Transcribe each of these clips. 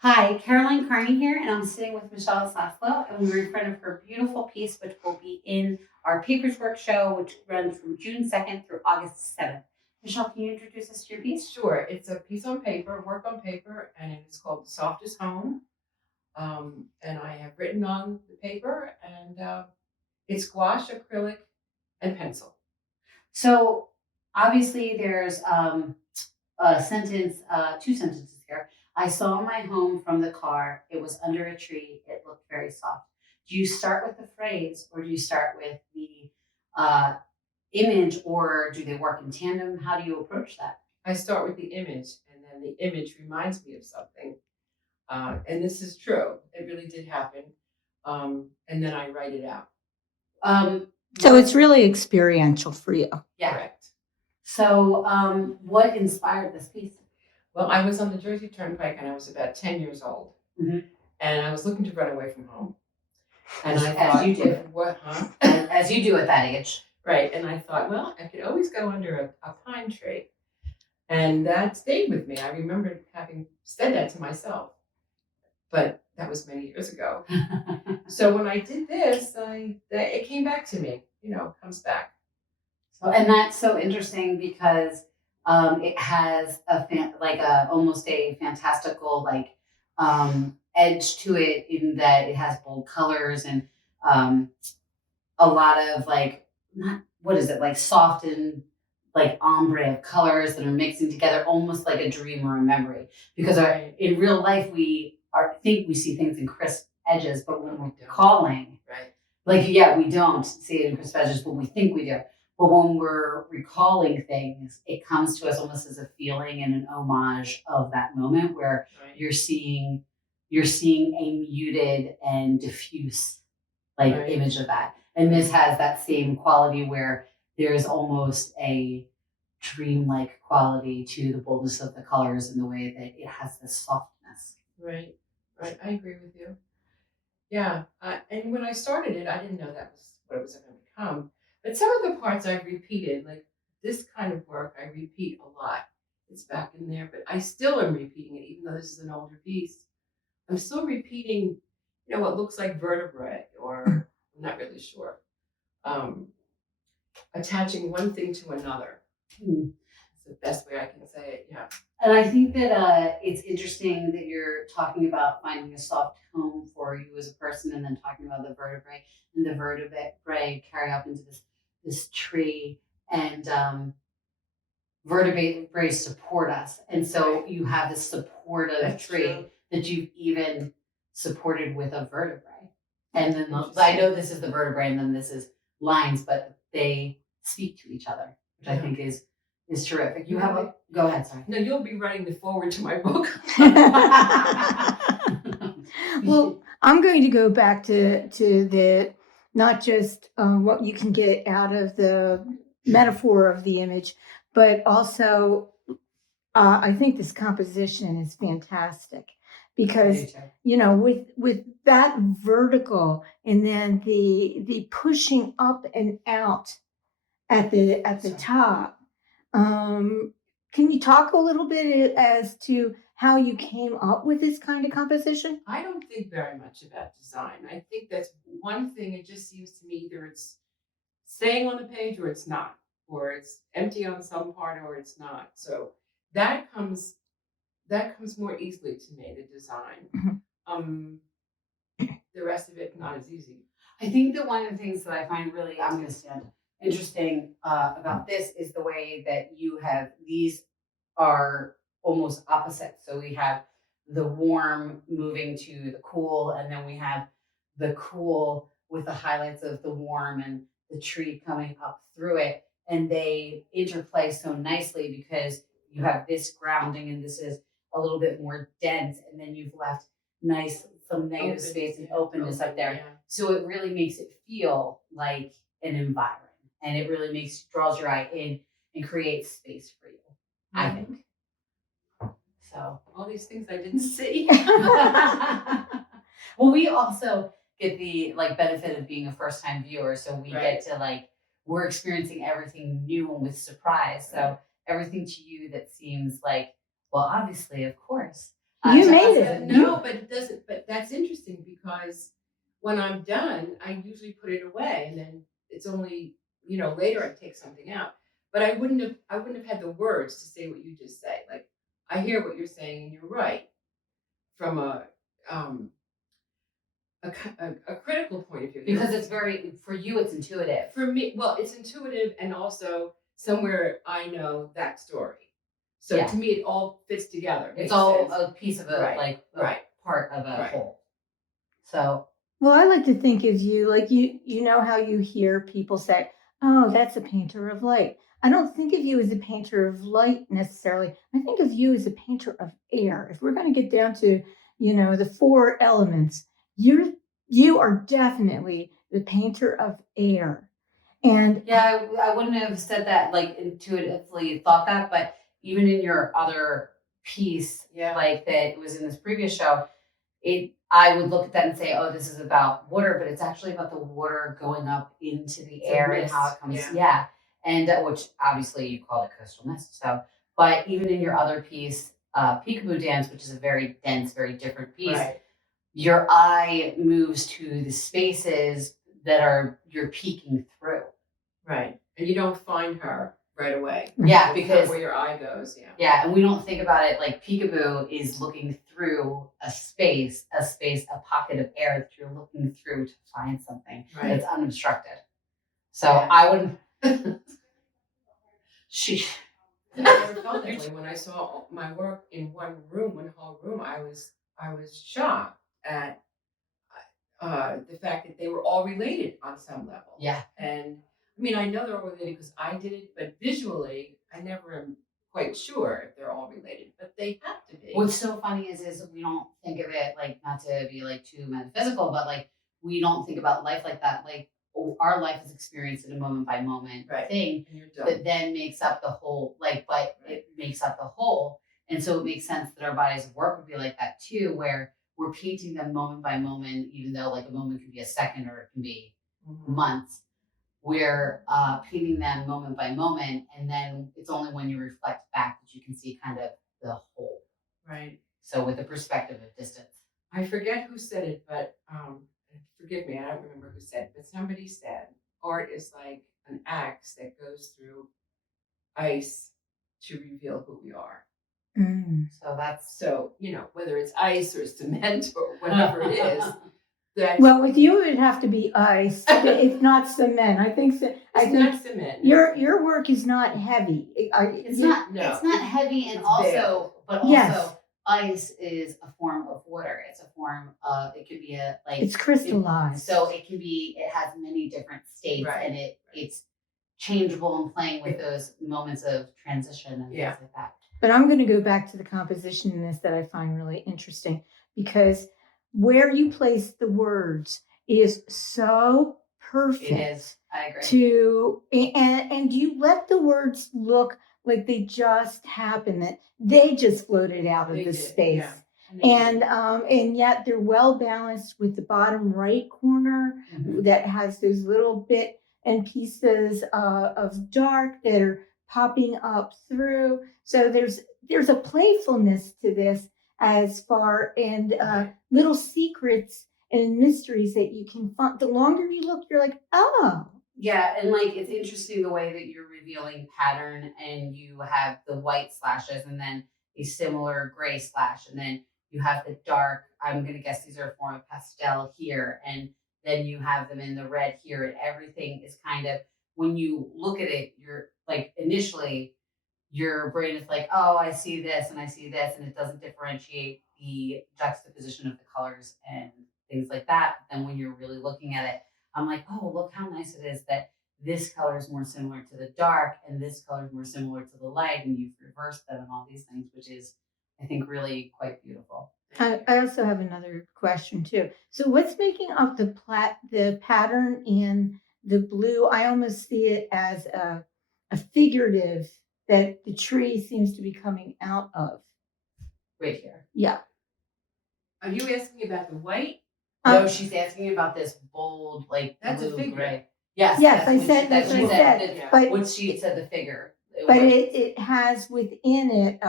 Hi, Caroline Kearney here, and I'm sitting with Michelle Soslau, and we were in front of her beautiful piece, which will be in our Papers Work show, which runs from June 2nd through August 7th. Michelle, can you introduce us to your piece? Sure. It's a piece on paper, work on paper, and it is called The Softest Home. And I have written on the paper, and it's gouache, acrylic, and pencil. So, obviously, there's a sentence, two sentences here. I saw my home from the car. It was under a tree. It looked very soft. Do you start with the phrase, or do you start with the uh, image, or do they work in tandem? How do you approach that? I start with the image, and then the image reminds me of something. And this is true. It really did happen. And then I write it out. So it's really experiential for you. Yeah. Correct. So, what inspired this piece? Well, I was on the Jersey Turnpike, and I was about 10 years old. Mm-hmm. And I was looking to run away from home. And I As thought, you do. What, huh? As you do at that age. Right. And I thought, well, I could always go under a pine tree. And that stayed with me. I remember having said that to myself. But that was many years ago. So when I did this, it came back to me. Comes back. So, and that's so interesting because it has almost a fantastical edge to it, in that it has bold colors and a lot of soft and ombre of colors that are mixing together, almost like a dream or a memory. Because in real life think we see things in crisp edges, but when we're calling, we don't see it in crisp edges, but we think we do. But when we're recalling things, it comes to us almost as a feeling and an homage of that moment where you're seeing a muted and diffuse image of that. And this has that same quality where there's almost a dreamlike quality to the boldness of the colors and the way that it has this softness. Right. I agree with you. Yeah. And when I started it, I didn't know that was what it was going to become. But some of the parts I've repeated, like this kind of work, I repeat a lot. It's back in there, but I still am repeating it, even though this is an older piece. I'm still repeating, what looks like vertebrae, or I'm not really sure. Attaching one thing to another. It's the best way I can say it. Yeah. And I think that it's interesting that you're talking about finding a soft home for you as a person, and then talking about the vertebrae, and the vertebrae carry up into this tree, and vertebrae support us. And so you have this supportive tree that you've even supported with a vertebrae. And then I know this is the vertebrae and then this is lines, but they speak to each other, which I think is terrific. You have go ahead, sorry. No, you'll be writing the foreword to my book. Well, I'm going to go back to the not just what you can get out of the metaphor of the image, but also I think this composition is fantastic because with that vertical and then the pushing up and out at the top. Can you talk a little bit as to how you came up with this kind of composition? I don't think very much about design. I think that's one thing. It just seems to me either it's staying on the page or it's not, or it's empty on some part or it's not. So that comes more easily to me, the design. Mm-hmm. The rest of it, not as easy. I think that one of the things that I find really, I'm going to stand interesting about this is the way that these are almost opposite. So we have the warm moving to the cool, and then we have the cool with the highlights of the warm and the tree coming up through it. And they interplay so nicely because you have this grounding and this is a little bit more dense, and then you've left some negative space and openness up there. Yeah. So it really makes it feel like an environment, and it really draws your eye in and creates space for you, I think. So all these things I didn't see. Well, we also get the benefit of being a first-time viewer, so we get to we're experiencing everything new and with surprise. So everything to you that seems well, obviously, of course, You So made that's- it. No, but it doesn't. But that's interesting because when I'm done, I usually put it away, and then it's only later I take something out. But I wouldn't have had the words to say what you just say. Like I hear what you're saying, and you're right from a critical point of view. Because it's for you, it's intuitive. For me, well, it's intuitive, and also somewhere I know that story. So Yeah. to me, it all fits together. It's Makes all sense. a piece of a Right, a right. part of a Right. whole. So Well, I like to think of you like you know how you hear people say, "Oh, that's a painter of light." I don't think of you as a painter of light necessarily. I think of you as a painter of air. If we're going to get down to, the four elements, you are definitely the painter of air. And yeah, I wouldn't have said that like intuitively thought that, but even in your other piece, Yeah. like that was in this previous show, I would look at that and say, oh, this is about water, but it's actually about the water going up into the air and how it comes. Yeah. And which obviously you call it coastal mist. So, but even in your other piece, Peekaboo Dance, which is a very dense, very different piece, Right. your eye moves to the spaces that you're peeking through. Right. And you don't find her right away. Yeah, That's because not where your eye goes. Yeah. Yeah, and we don't think about it like peekaboo is looking through a pocket of air that you're looking through to find something Right. that's unobstructed. So Yeah. I would. I never felt that way when I saw my work in one whole room. I was shocked at the fact that they were all related on some level. Yeah. And I mean, I know they're all related because I did it, but visually, I never am quite sure if they're all related, but they have to be. What's so funny is we don't think of it like, not to be like too metaphysical, but like we don't think about life like that. Like our life is experienced in a moment by moment thing that then makes up the whole. It makes up the whole, and so it makes sense that our bodies of work would be like that too, where we're painting them moment by moment, even though like a moment can be a second or it can be months. We're painting them moment by moment, and then it's only when you reflect back that you can see kind of the whole. Right. So with the perspective of distance. I forget who said it, but forgive me, I don't remember who said it, but somebody said art is like an axe that goes through ice to reveal who we are. So whether it's ice or cement or whatever it is. Well, with you, it'd have to be ice, if not cement. I think not cement. Your work is not heavy. It's not heavy, and Yes. ice is a form of water. It's a form of, it could be it's crystallized. So it has many different states, and it's changeable and playing with those moments of transition and things like that. But I'm going to go back to the composition in this that I find really interesting, because where you place the words is so perfect. It is. I agree. And you let the words look like they just happened, that they just floated out of the space. Yeah. And yet they're well balanced with the bottom right corner that has those little bit and pieces of dark that are popping up through. So there's a playfulness to this as far, and little secrets and mysteries that you can find. The longer you look, you're like, oh. Yeah, and like it's interesting the way that you're revealing pattern, and you have the white slashes and then a similar gray slash, and then you have the dark, I'm going to guess these are a form of pastel here, and then you have them in the red here, and everything is kind of, when you look at it, you're like, initially your brain is like, oh, I see this and I see this, and it doesn't differentiate the juxtaposition of the colors and things like that. Then when you're really looking at it, I'm like, oh, look how nice it is that this color is more similar to the dark and this color is more similar to the light, and you've reversed them and all these things, which is, I think, really quite beautiful. I also have another question too. So what's making up the pattern in the blue? I almost see it as a figurative that the tree seems to be coming out of. Right here. Yeah. Are you asking about the white? No, she's asking about this bold, like, that's blue a figure. Gray. Yes, that's what I said. But when she said the figure. But it has within it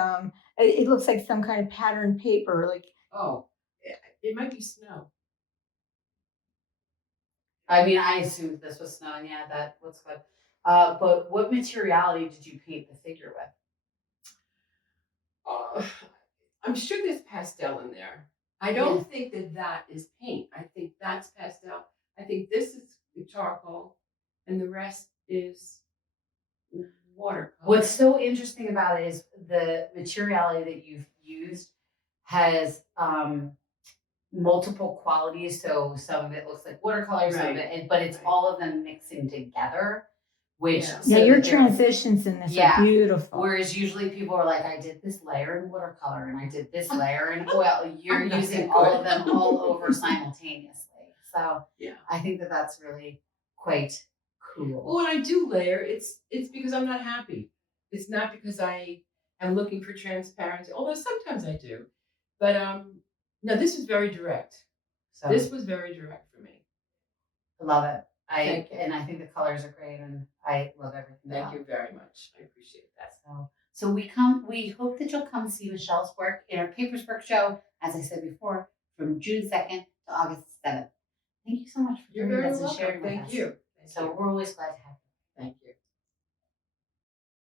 It looks like some kind of patterned paper. Like Oh, it might be snow. I mean, I assumed this was snowing. Yeah, that looks good. But what materiality did you paint the figure with? I'm sure there's pastel in there. I don't think that is paint. I think that's pastel. I think this is charcoal, and the rest is watercolor. What's so interesting about it is the materiality that you've used has multiple qualities. So some of it looks like watercolor, some of Right. it, but it's Right. all of them mixing together. Which Yeah. yeah, so your that they're- transitions in this Yeah. are beautiful. Whereas usually people are like, I did this layer in watercolor and I did this layer in oil. You're I'm not using that all good. of them all over simultaneously. So Yeah. I think that that's really quite cool. Well, when I do layer, it's because I'm not happy. It's not because I am looking for transparency, although sometimes I do. But no, this is very direct. So This was very direct for me. I love it. Thank you. And I think the colors are great and I love everything. Thank about you it. very much. I appreciate that. So we hope that you'll come see Michelle's work in our Papers Work show, as I said before, from June 2nd to August 7th. Thank you so much for You're joining very us and welcome. sharing with Thank us. you. Thank So you. we're always glad to have you.